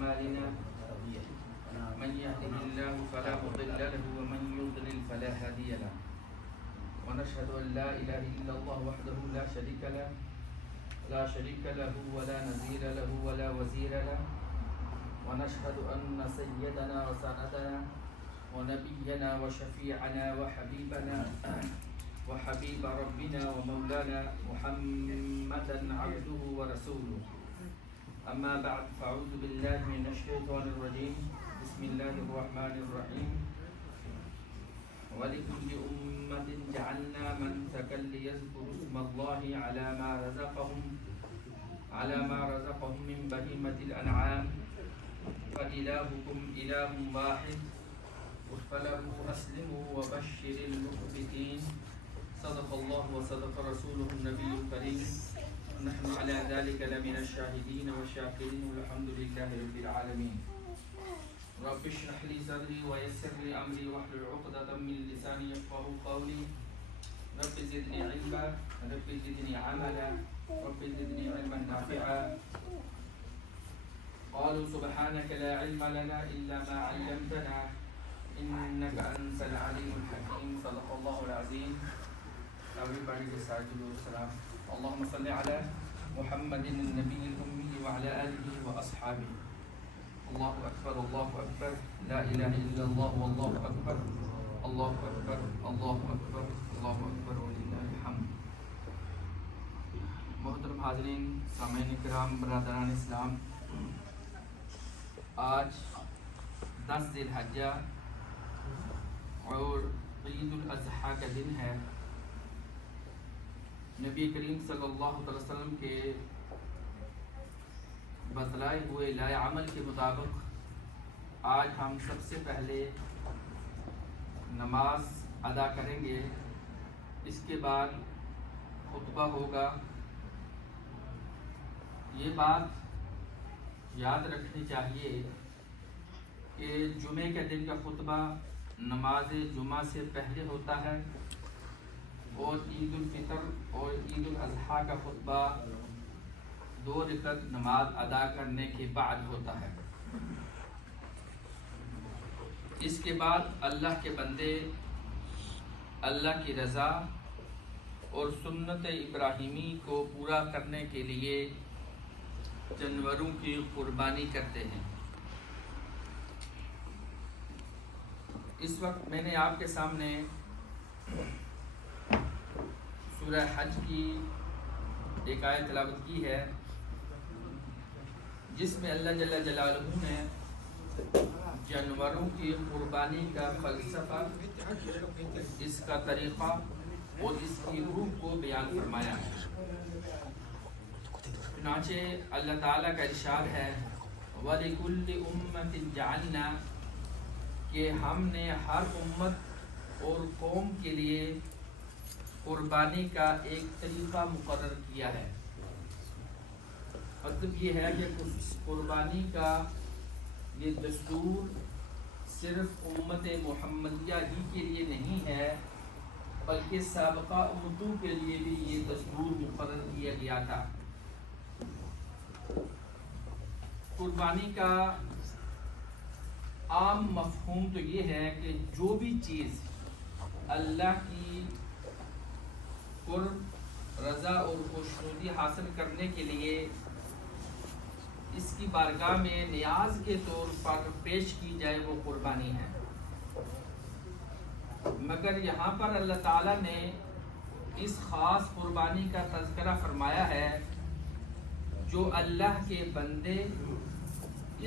أعمالنا من يهده الله فلا مضل له ومن يضلل فلا هادي له ونشهد أن لا إله إلا الله وحده لا شريك له ولا نظير له ولا وزير له ونشهد أن سيدنا وسندنا ونبينا وشفيعنا وحبيبنا وحبيب ربنا ومولانا محمدا عبده ورسوله أما بعد فأعوذ بالله من الشيطان الرجيم بسم الله الرحمن الرحيم ولكل أمة جعلنا منسكا ليذكروا اسم الله على ما رزقهم من بهيمة الأنعام فإلهكم إله واحد فله أسلموا وبشر المخبتين صدق الله وصدق رسوله النبي الكريم نحن على ذلك لمن الشاهدين والشاكرين والحمد لله رب العالمين رب اشرح لي صدري ويسر لي أمري واحلل عقدة من لساني يفقهوا قولي رب زدني علما رب زدني عملا رب زدني علما نافعا قالوا سبحانك لا علم لنا إلا ما علمتنا إنك أنت العليم الحكيم صدق الله العظيم. Everybody decide to do salam. اللهم صل على محمد النبي الأمي وعلى آله وأصحابه. الله أكبر الله أكبر لا إله إلا الله والله أكبر الله أكبر الله أكبر الله أكبر ولله الحمد. محترم حاضرین، سامعین کرام، برادران اسلام، آج 10 ذی الحجہ اور عید الاضحیٰ کا دن ہے. نبی کریم صلی اللہ علیہ وسلم کے بتلائے ہوئے لائے عمل کے مطابق آج ہم سب سے پہلے نماز ادا کریں گے. اس کے بعد خطبہ ہوگا. یہ بات یاد رکھنی چاہیے کہ جمعے کے دن کا خطبہ نماز جمعہ سے پہلے ہوتا ہے اور عید الفطر اور عید الاضحیٰ کا خطبہ 2 رکعت نماز ادا کرنے کے بعد ہوتا ہے. اس کے بعد اللہ کے بندے اللہ کی رضا اور سنت ابراہیمی کو پورا کرنے کے لیے جانوروں کی قربانی کرتے ہیں. اس وقت میں نے آپ کے سامنے سورہ حج کی ایک آیت تلاوت کی ہے جس میں اللہ جل جلالہ نے جانوروں کی قربانی کا فلسفہ، اس کا طریقہ اور اس کی روح کو بیان فرمایا ہے. چنانچہ اللہ تعالیٰ کا ارشاد ہے وَلِكُلِّ أُمَّةٍ جَعَلْنَا کہ ہم نے ہر امت اور قوم کے لیے قربانی کا ایک طریقہ مقرر کیا ہے. مطلب یہ ہے کہ قربانی کا یہ دستور صرف امت محمدیہ ہی کے لیے نہیں ہے بلکہ سابقہ امتوں کے لیے بھی یہ دستور مقرر کیا گیا تھا. قربانی کا عام مفہوم تو یہ ہے کہ جو بھی چیز اللہ کی قرب، رضا اور خوشنودی حاصل کرنے کے لیے اس کی بارگاہ میں نیاز کے طور پر پیش کی جائے وہ قربانی ہے. مگر یہاں پر اللہ تعالیٰ نے اس خاص قربانی کا تذکرہ فرمایا ہے جو اللہ کے بندے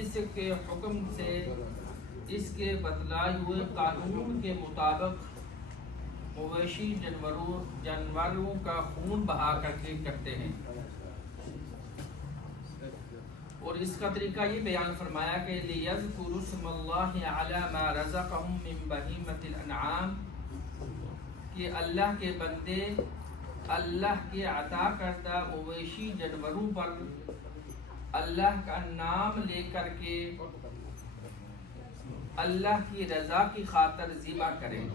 اس کے حکم سے، اس کے بتلائے ہوئے قانون کے مطابق مویشی جانوروں کا خون بہا کر کے کرتے ہیں. اور اس کا طریقہ یہ بیان فرمایا کہ لِيَذْكُرُوا اسْمَ اللَّهِ عَلَى مَا رَزَقَهُم مِّن بَهِيمَةِ الْأَنْعَامِ کہ اللہ کے بندے اللہ کے عطا کردہ مویشی جانوروں پر اللہ کا نام لے کر کے اللہ کی رضا کی خاطر ذبح کریں.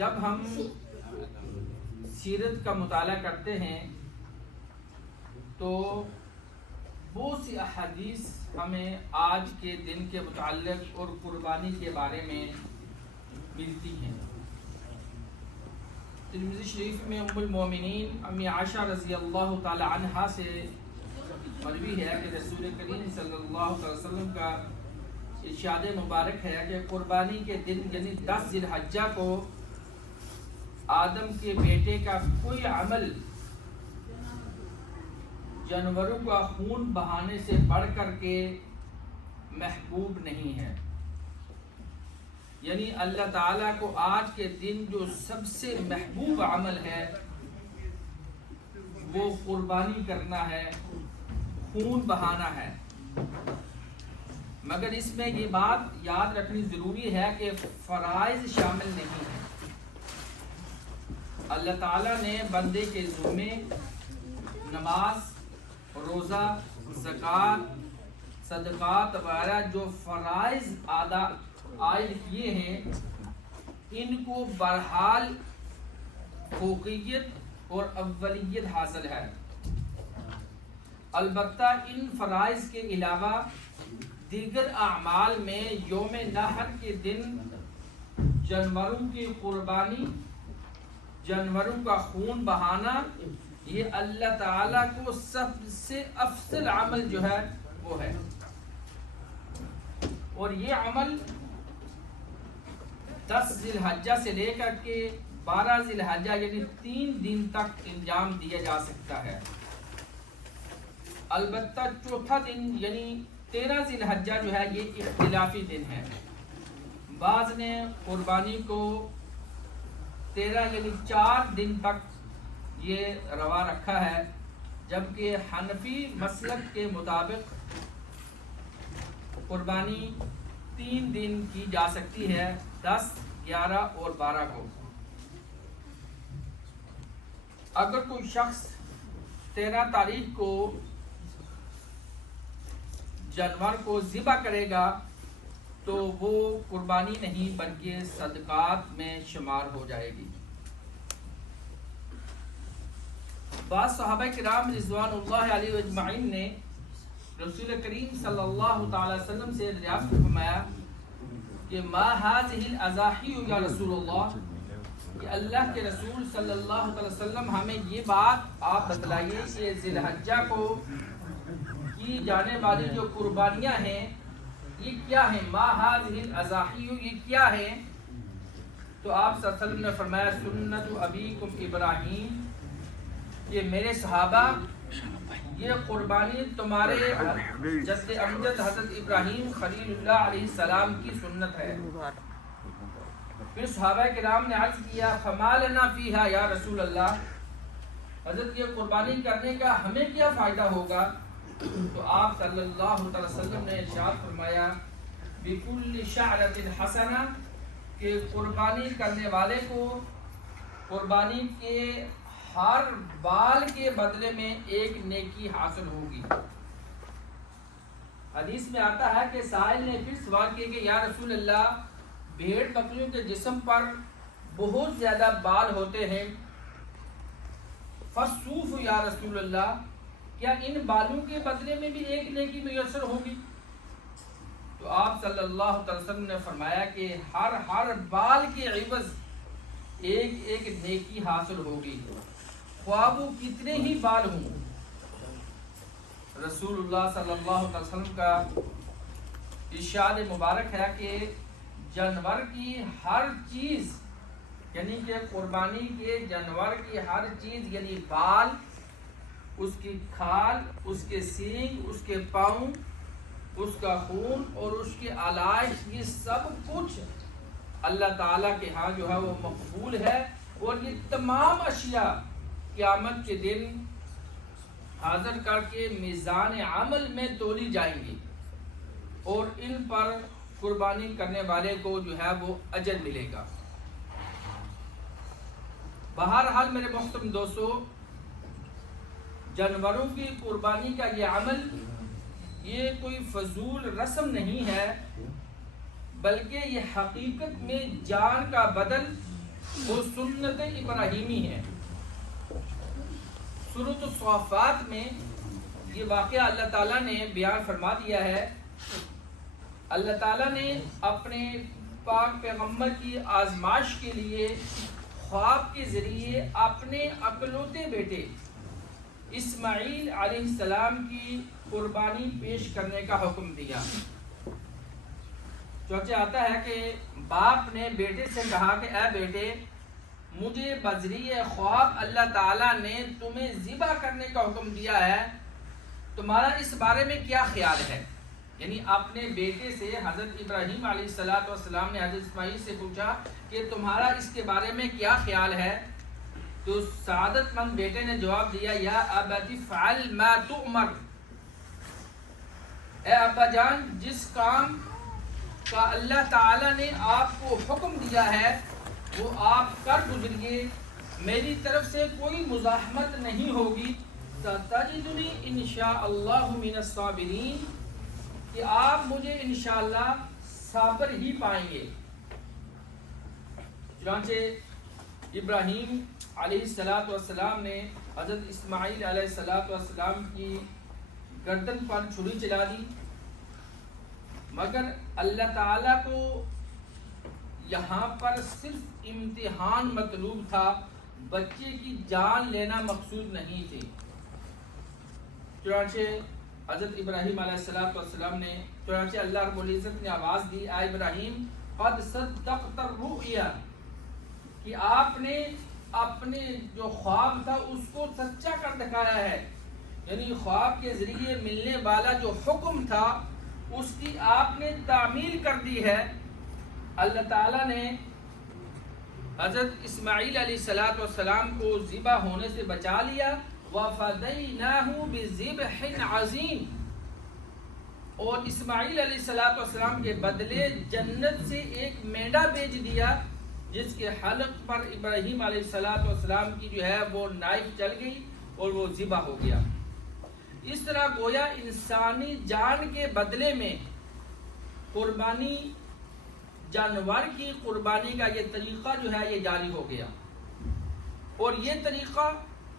جب ہم سیرت کا مطالعہ کرتے ہیں تو بہت سی احادیث ہمیں آج کے دن کے متعلق اور قربانی کے بارے میں ملتی ہیں۔ ترمذی شریف میں ام المومنین امی عائشہ رضی اللہ تعالی عنہا سے مروی ہے کہ رسول کریم صلی اللہ علیہ وسلم کا ارشاد مبارک ہے کہ قربانی کے دن یعنی 10 ذی الحجہ کو آدم کے بیٹے کا کوئی عمل جانوروں کا خون بہانے سے بڑھ کر کے محبوب نہیں ہے۔ یعنی اللہ تعالیٰ کو آج کے دن جو سب سے محبوب عمل ہے وہ قربانی کرنا ہے، خون بہانا ہے۔ مگر اس میں یہ بات یاد رکھنی ضروری ہے کہ فرائض شامل نہیں ہے۔ اللہ تعالیٰ نے بندے کے ذمے نماز، روزہ، زکوٰۃ، صدقات وغیرہ جو فرائض عائد کیے ہیں ان کو بہرحال فوقیت اور اولیت حاصل ہے۔ البتہ ان فرائض کے علاوہ دیگر اعمال میں یوم نحر کے دن جانوروں کی قربانی، جانوروں کا خون بہانا، یہ اللہ تعالیٰ کو سب سے افضل عمل جو ہے وہ ہے، اور یہ عمل 10 ذی الحجہ سے لے کر کے 12 ذی الحجہ یعنی 3 دن تک انجام دیا جا سکتا ہے۔ البتہ چوتھا دن یعنی 13 ذی الحجہ جو ہے یہ اختلافی دن ہے۔ بعض نے قربانی کو 13 یعنی 4 دن تک یہ روا رکھا ہے، جبکہ حنفی مسلک کے مطابق قربانی 3 دن کی جا سکتی ہے، 10، 11 اور 12 کو۔ اگر کوئی شخص 13 تاریخ کو جانور کو ذبح کرے گا تو وہ قربانی نہیں بلکہ صدقات میں شمار ہو جائے گی۔ بعض صحابہ کرام رضوان اللہ علیہ اجمعین نے رسول کریم صلی اللہ تعالی وسلم سے دریافت فرمایا کہ ما هذه الاضاحی یا رسول اللہ، کہ اللہ کے رسول صلی اللہ علیہ وسلم ہمیں یہ بات آپ بتلائیے کہ ذی الحجہ کو کی جانے والی جو قربانیاں ہیں یہ کیا ہیں، ما هذه الاضاحی یہ کیا ہیں؟ تو آپ صلی اللہ علیہ وسلم نے فرمایا سنت ابیکم ابراہیم، کہ میرے صحابہ یہ قربانی تمہارے جد امجد حضرت ابراہیم خلیل اللہ علیہ السلام کی سنت ہے۔ پھر صحابہ کرام نے عرض کیا فما لنا فیہا یا رسول اللہ، حضرت یہ قربانی کرنے کا ہمیں کیا فائدہ ہوگا؟ تو آپ صلی اللہ علیہ وسلم نے ارشاد فرمایا بکل شعرۃ حسنہ، کہ قربانی کرنے والے کو قربانی کے ہر بال کے بدلے میں ایک نیکی حاصل ہوگی۔ حدیث میں آتا ہے کہ سائل نے پھر سوال کیا کہ یا رسول اللہ، بھیڑ بکریوں کے جسم پر بہت زیادہ بال ہوتے ہیں، فصوف یا رسول اللہ، کیا ان بالوں کے بدلے میں بھی ایک نیکی میسر ہوگی؟ تو آپ صلی اللہ علیہ وسلم نے فرمایا کہ ہر بال کے عوض ایک ایک نیکی حاصل ہوگی، خواہ وہ کتنے ہی بال ہوں۔ رسول اللہ صلی اللہ علیہ وسلم کا ارشاد مبارک ہے کہ جانور کی ہر چیز، یعنی کہ قربانی کے جانور کی ہر چیز یعنی بال، اس کی کھال، اس کے سینگ، اس کے پاؤں، اس کا خون اور اس کے علائش، یہ سب کچھ اللہ تعالیٰ کے ہاں جو ہے وہ مقبول ہے، اور یہ تمام اشیاء قیامت کے دن حاضر کر کے میزان عمل میں تولی جائیں گی، اور ان پر قربانی کرنے والے کو جو ہے وہ اجر ملے گا۔ بہرحال میرے محترم دوستو، جانوروں کی قربانی کا یہ عمل یہ کوئی فضول رسم نہیں ہے، بلکہ یہ حقیقت میں جان کا بدل وہ سنت ابراہیمی ہے۔ سورۃ الصافات میں یہ واقعہ اللہ تعالیٰ نے بیان فرما دیا ہے۔ اللہ تعالیٰ نے اپنے پاک پیغمبر کی آزمائش کے لیے خواب کے ذریعے اپنے اکلوتے بیٹے اسماعیل علیہ السلام کی قربانی پیش کرنے کا حکم دیا۔ چونچہ آتا ہے کہ باپ نے بیٹے سے کہا کہ اے بیٹے، مجھے بذریعہ خواب اللہ تعالیٰ نے تمہیں ذبح کرنے کا حکم دیا ہے، تمہارا اس بارے میں کیا خیال ہے؟ یعنی اپنے بیٹے سے حضرت ابراہیم علیہ السلام نے حضرت اسماعیل سے پوچھا کہ تمہارا اس کے بارے میں کیا خیال ہے؟ تو سعادت مند بیٹے نے جواب دیا، یا ابت فعل ما تؤمر، اے ابا جان، جس کام کا اللہ تعالیٰ نے آپ کو حکم دیا ہے وہ آپ کر گزریے، میری طرف سے کوئی مزاحمت نہیں ہوگی، تجدنی انشاءاللہ من الصابرین، کہ آپ مجھے انشاءاللہ صابر ہی پائیں گے۔ چنانچہ ابراہیم علیہ السلام نے حضرت اسماعیل علیہ السلام کی گردن پر چھری چلا دی، مگر اللہ تعالیٰ کو یہاں پر صرف امتحان مطلوب تھا، بچے کی جان لینا مقصود نہیں تھی۔ چنانچہ حضرت ابراہیم علیہ السلام نے اللہ رب العزت نے آواز دی، اے ابراہیم قد صدقت الرؤیا، کہ آپ نے اپنے جو خواب تھا اس کو سچا کر دکھایا ہے، یعنی خواب کے ذریعے ملنے والا جو حکم تھا اس کی آپ نے تعمیل کر دی ہے۔ اللہ تعالیٰ نے حضرت اسماعیل علیہ السلام کو ذبح ہونے سے بچا لیا، وَفَدَيْنَاهُ بِذِبْحٍ عَظِيمٍ، اور اسماعیل علیہ السلام کے بدلے جنت سے ایک مینڈا بیچ دیا، جس کے حلق پر ابراہیم علیہ السلام کی جو ہے وہ نائف چل گئی اور وہ ذبح ہو گیا۔ اس طرح گویا انسانی جان کے بدلے میں قربانی، جانور کی قربانی کا یہ طریقہ جو ہے یہ جاری ہو گیا، اور یہ طریقہ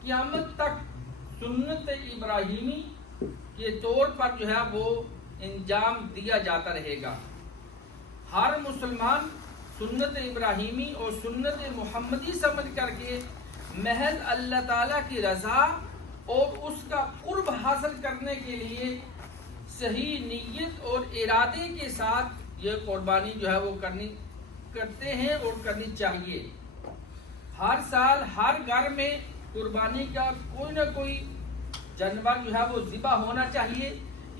قیامت تک سنت ابراہیمی کے طور پر جو ہے وہ انجام دیا جاتا رہے گا۔ ہر مسلمان سنت ابراہیمی اور سنت محمدی سمجھ کر کے محض اللہ تعالیٰ کی رضا اور اس کا قرب حاصل کرنے کے لیے صحیح نیت اور ارادے کے ساتھ یہ قربانی جو ہے وہ کرتے ہیں اور کرنی چاہیے۔ ہر سال ہر گھر میں قربانی کا کوئی نہ کوئی جانور جو ہے وہ ذبح ہونا چاہیے،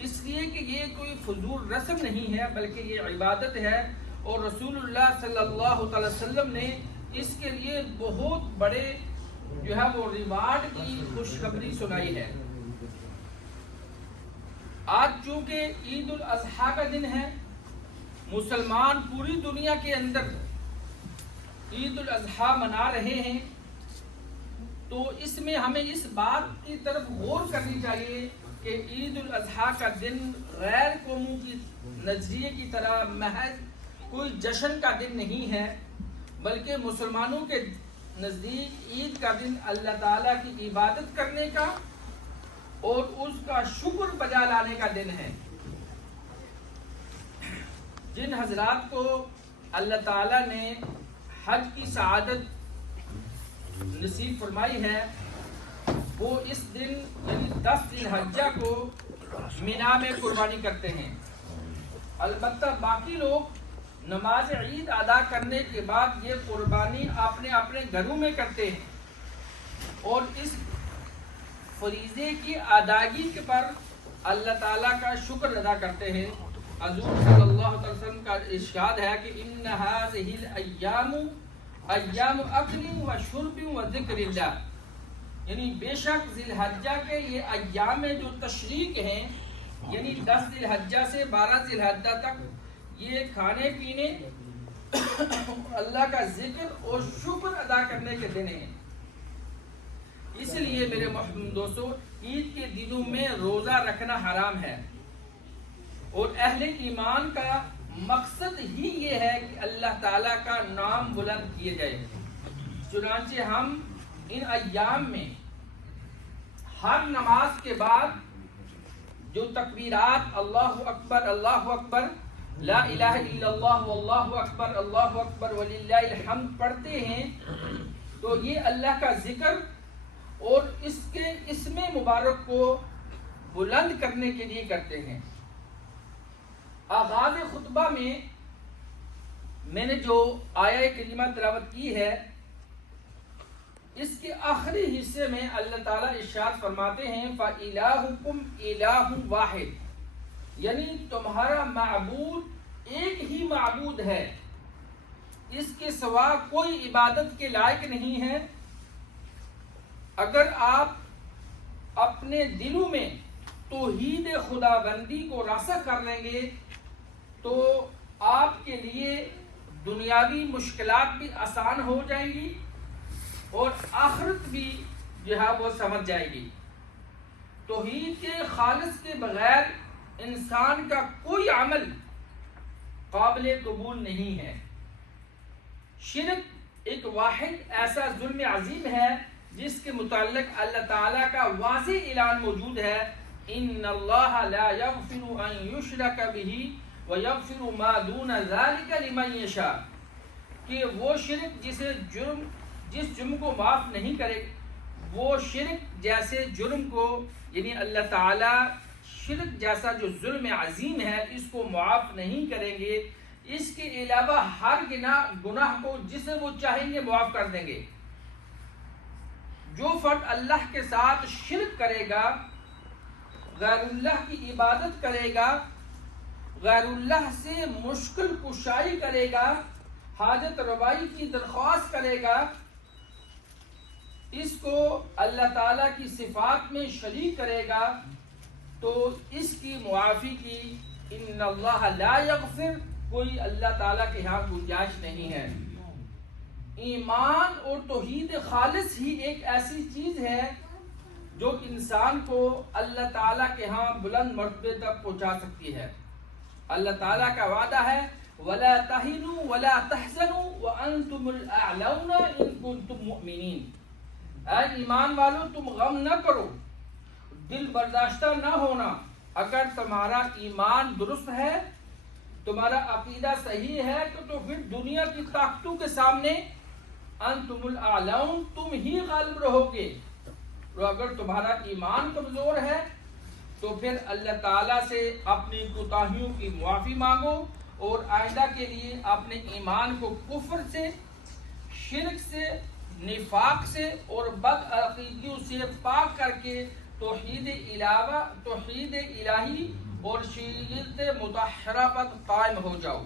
اس لیے کہ یہ کوئی فضول رسم نہیں ہے بلکہ یہ عبادت ہے، اور رسول اللہ صلی اللہ علیہ وسلم نے اس کے لیے بہت بڑے جو ہے وہ ریوارڈ کی خوشخبری سنائی ہے۔ آج چونکہ عید الاضحیٰ کا دن ہے، مسلمان پوری دنیا کے اندر عید الاضحیٰ منا رہے ہیں، تو اس میں ہمیں اس بات کی طرف غور کرنی چاہیے کہ عید الاضحیٰ کا دن غیر قوموں کی نظریے کی طرح محض کوئی جشن کا دن نہیں ہے، بلکہ مسلمانوں کے نزدیک عید کا دن اللہ تعالیٰ کی عبادت کرنے کا اور اس کا شکر بجا لانے کا دن ہے۔ جن حضرات کو اللہ تعالیٰ نے حج کی سعادت نصیب فرمائی ہے وہ اس دن یعنی 10 ذی الحجہ کو مینا میں قربانی کرتے ہیں۔ البتہ باقی لوگ نماز عید ادا کرنے کے بعد یہ قربانی اپنے اپنے گھروں میں کرتے ہیں اور اس فریضے کی ادائیگی پر اللہ تعالیٰ کا شکر ادا کرتے ہیں۔ حضور صلی اللہ علیہ وسلم کا ارشاد ہے کہ ان هذه الايام ایام اکل و شرب و ذکر اللہ، یعنی بے شک ذی الحجہ کے یہ ایام جو تشریق ہیں، یعنی 10 ذی الحجہ سے 12 ذی الحجہ تک یہ کھانے پینے اللہ کا ذکر اور شکر ادا کرنے کے دن ہیں۔ اس لیے میرے محترم دوستو، عید کے دنوں میں روزہ رکھنا حرام ہے، اور اہل ایمان کا مقصد ہی یہ ہے کہ اللہ تعالیٰ کا نام بلند کیے جائے۔ چنانچہ ہم ان ایام میں ہر نماز کے بعد جو تکبیرات اللہ اکبر لا الہ الا اللہ واللہ اکبر وللہ الحمد پڑھتے ہیں تو یہ اللہ کا ذکر اور اس کے اسم مبارک کو بلند کرنے کے لیے کرتے ہیں۔ آغاز خطبہ میں نے جو آیہ کریمہ تلاوت کی ہے، اس کے آخری حصے میں اللہ تعالیٰ ارشاد فرماتے ہیں فَإِلَٰهُكُمْ إِلَٰهٌ وَاحِدٌ، یعنی تمہارا معبود ایک ہی معبود ہے، اس کے سوا کوئی عبادت کے لائق نہیں ہے۔ اگر آپ اپنے دلوں میں توحید خداوندی کو راسخ کر لیں گے تو آپ کے لیے دنیاوی مشکلات بھی آسان ہو جائیں گی اور آخرت بھی جو ہے وہ سمجھ جائے گی۔ توحید کے خالص کے بغیر انسان کا کوئی عمل قابل قبول نہیں ہے۔ شرک ایک واحد ایسا ظلم عظیم ہے جس کے متعلق اللہ تعالیٰ کا واضح اعلان موجود ہے، ان اللہ لا یغفر ان یشرک بہ ویغفر ما دون ذلک لمن یشاء، کہ وہ شرک جس جرم کو معاف نہیں کرے، وہ شرک جیسے جرم کو، یعنی اللہ تعالیٰ شرک جیسا جو ظلم عظیم ہے اس کو معاف نہیں کریں گے، اس کے علاوہ ہر گناہ کو جسے وہ چاہیں گے معاف کر دیں گے۔ جو فرد اللہ کے ساتھ شرک کرے گا، غیر اللہ کی عبادت کرے گا، غیر اللہ سے مشکل کشائی کرے گا، حاجت روائی کی درخواست کرے گا، اس کو اللہ تعالیٰ کی صفات میں شریک کرے گا تو اس کی معافی کی ان اللہ لا یغفر، کوئی اللہ تعالیٰ کے ہاں گنجائش نہیں ہے۔ ایمان اور توحید خالص ہی ایک ایسی چیز ہے جو انسان کو اللہ تعالیٰ کے ہاں بلند مرتبے تک پہنچا سکتی ہے۔ اللہ تعالیٰ کا وعدہ ہے وَلَا تَهِنُوا وَلَا تَحْزَنُوا وَأَنْتُمُ الْأَعْلَوْنَ إِن كُنتُم مُؤْمِنِينَ، اے ایمان والو تم غم نہ کرو، دل برداشتہ نہ ہونا، اگر تمہارا ایمان درست ہے، تمہارا عقیدہ صحیح ہے تو پھر دنیا کی طاقتوں کے سامنے انتم الاعلون، تم ہی غالب رہو گے۔ اور اگر تمہارا ایمان کمزور ہے تو پھر اللہ تعالیٰ سے اپنی کوتاہیوں کی معافی مانگو اور آئندہ کے لیے اپنے ایمان کو کفر سے، شرک سے، نفاق سے اور بد عقیدیوں سے پاک کر کے توحید الہی اور شریعت مطہرہ پر قائم ہو جاؤ۔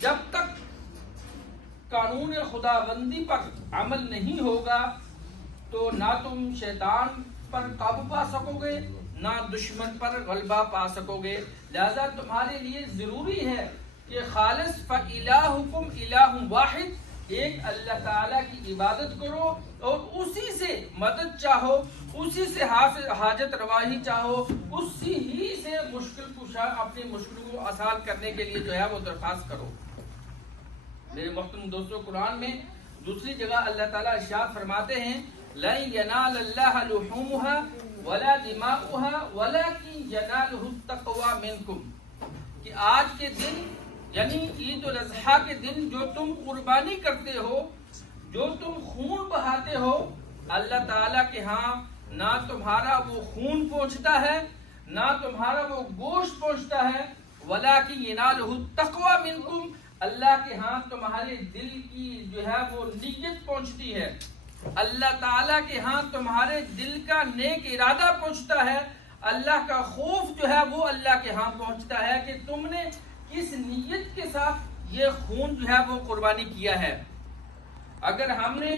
جب تک قانون خداوندی پر عمل نہیں ہوگا تو نہ تم شیطان پر قابو پا سکو گے، نہ دشمن پر غلبہ پا سکو گے۔ لہذا تمہارے لیے ضروری ہے کہ خالص فَإِلَٰهُكُمْ إِلَٰهٌ وَاحِدٌ، ایک اللہ تعالیٰ کی عبادت کرو اور اسی سے مدد چاہو، اسی سے حاجت روائی چاہو، اسی ہی سے مشکل کشا اپنی مشکل کو آسان کرنے کے لیے جو ہے وہ درخواست کرو۔ میرے محترم دوستو، قرآن میں دوسری جگہ اللہ تعالیٰ ارشاد فرماتے ہیں لَن يَنَالَ اللَّهَ لُحُومُهَا وَلَا دِمَاؤُهَا وَلَكِن يَنَالُهُ التَّقْوَىٰ مِنكُمْ، کہ آج کے دن یعنی عید الاضحیٰ کے دن جو تم قربانی کرتے ہو، جو تم خون بہاتے ہو، اللہ تعالیٰ کے ہاں نہ تمہارا وہ خون پہنچتا ہے، نہ تمہارا وہ گوشت پہنچتا ہے، وَلَكِن يَنَالُهُ التَّقْوَىٰ مِنكُمْ، اللہ کے ہاں تمہارے دل کی جو ہے وہ نیت پہنچتی ہے، اللہ تعالیٰ کے ہاں تمہارے دل کا نیک ارادہ پہنچتا ہے، اللہ کا خوف جو ہے وہ اللہ کے ہاں پہنچتا ہے کہ تم نے کس نیت کے ساتھ یہ خون جو ہے وہ قربانی کیا ہے۔ اگر ہم نے